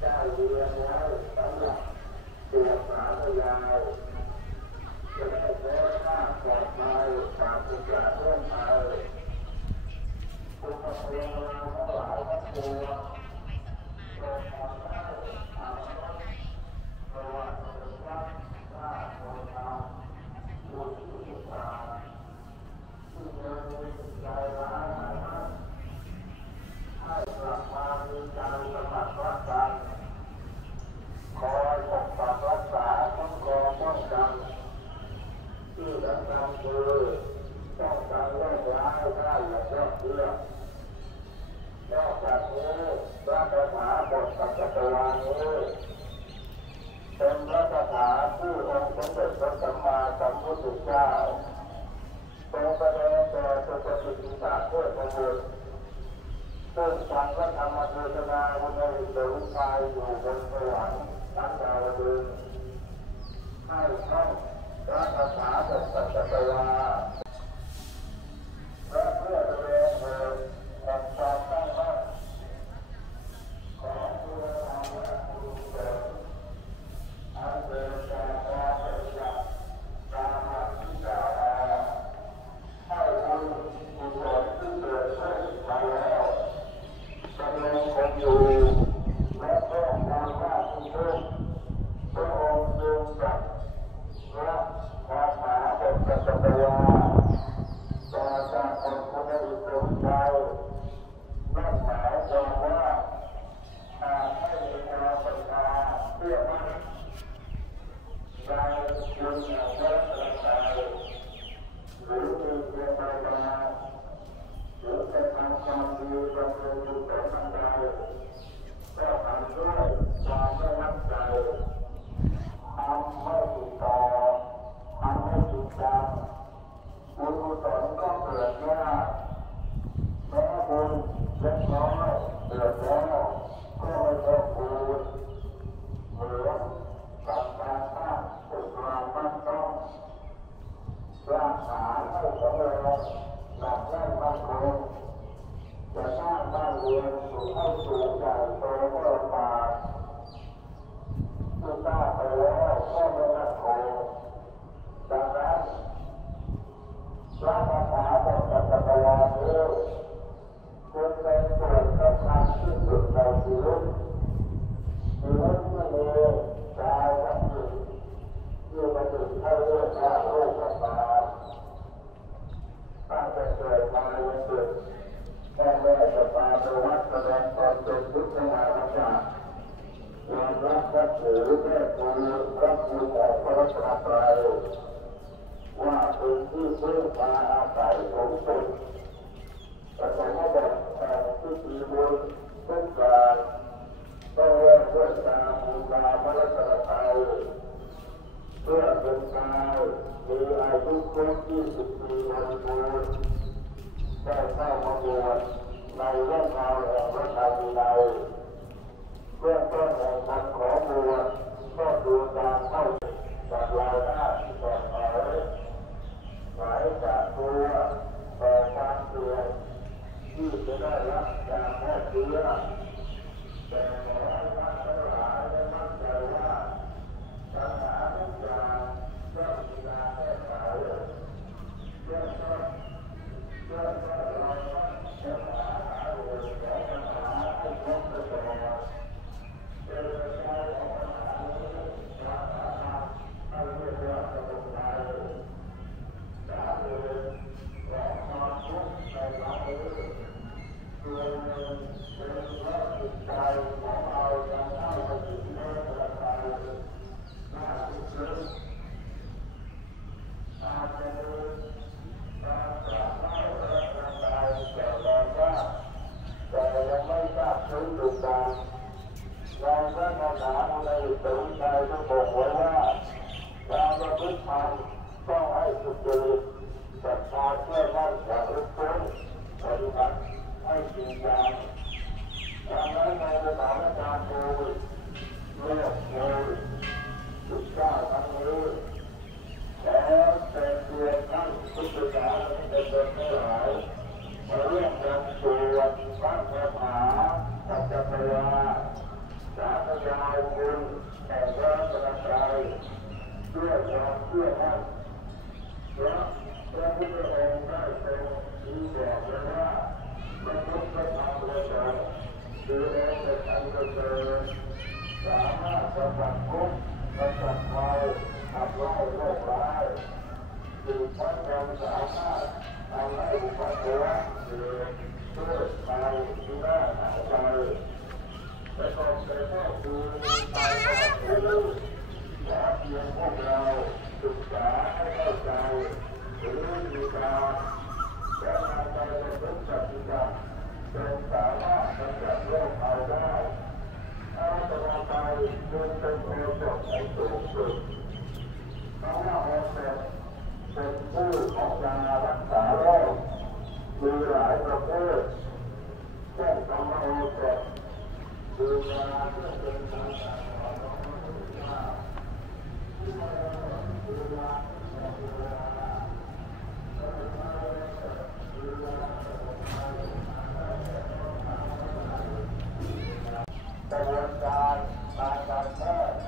ได้ สาธยาย บุญแห่งพระรัตนตรัยด้วยความเชื่อมั่นและพระพุทธองค์ได้ทรงชี้บอกไว้ว่าพระพุทธธรรมและสงฆ์คือองค์เป็นอันเจริญสามารถบำบัดทุกข์บำบัดภัยขับไล่โรคร้ายสืบพันธุ์ยังสามารถทำให้อุปโภคเกิดเพื่อไปที่หน้าหาใจแต่ก่อนแต่ก็คือไปก็คือขอเพียงพวกเราศึกษาให้เข้าใจหรือมีการและนำไปประพฤติปฏิบัติจนสามารถบำบัดโรคภัยได้ถ้าต่อไปจึงเป็นโอสถในสูงสุดเพราะว่าโอสถเป็นผู้ของยารักษาโรคมีหลายประเภทเช่นธรรมโอสถคือยาที่เป็นทางการของพระพุทธเจ้าที่มาคือยาคือยาคือยาคือยากระบวนการทางการแพทย์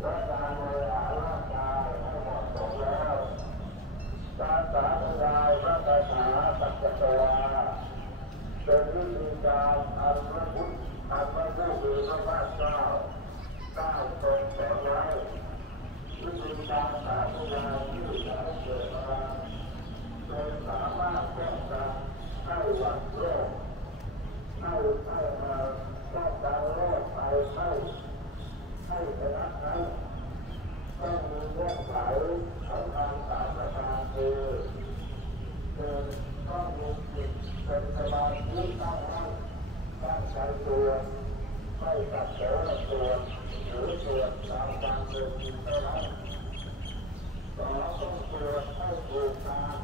และการบริหารร่างกายให้เหมาะสมแล้วการสาธยายพระคาถาสัจจวาเป็นวิธีการอันพระพุทธอันพระผู้มีพระภาคเจ้าได้ทรงสอนไว้วิธีการสาธยายที่จะให้เกิดมาเป็นสามารถป้องกันให้หวัดโรคให้ป้องกันโรคภัยให้ชนะนั้นต้องมีเงื่อนไขสำคัญสามประการคือต้องมีจิตเป็นสมาธิตั้งมั่นตั้งใจตัวไม่สับสนตัวหรือเกิดตามการเป็นจริงเท่านั้นสองต้องเกิดให้ถูกทาง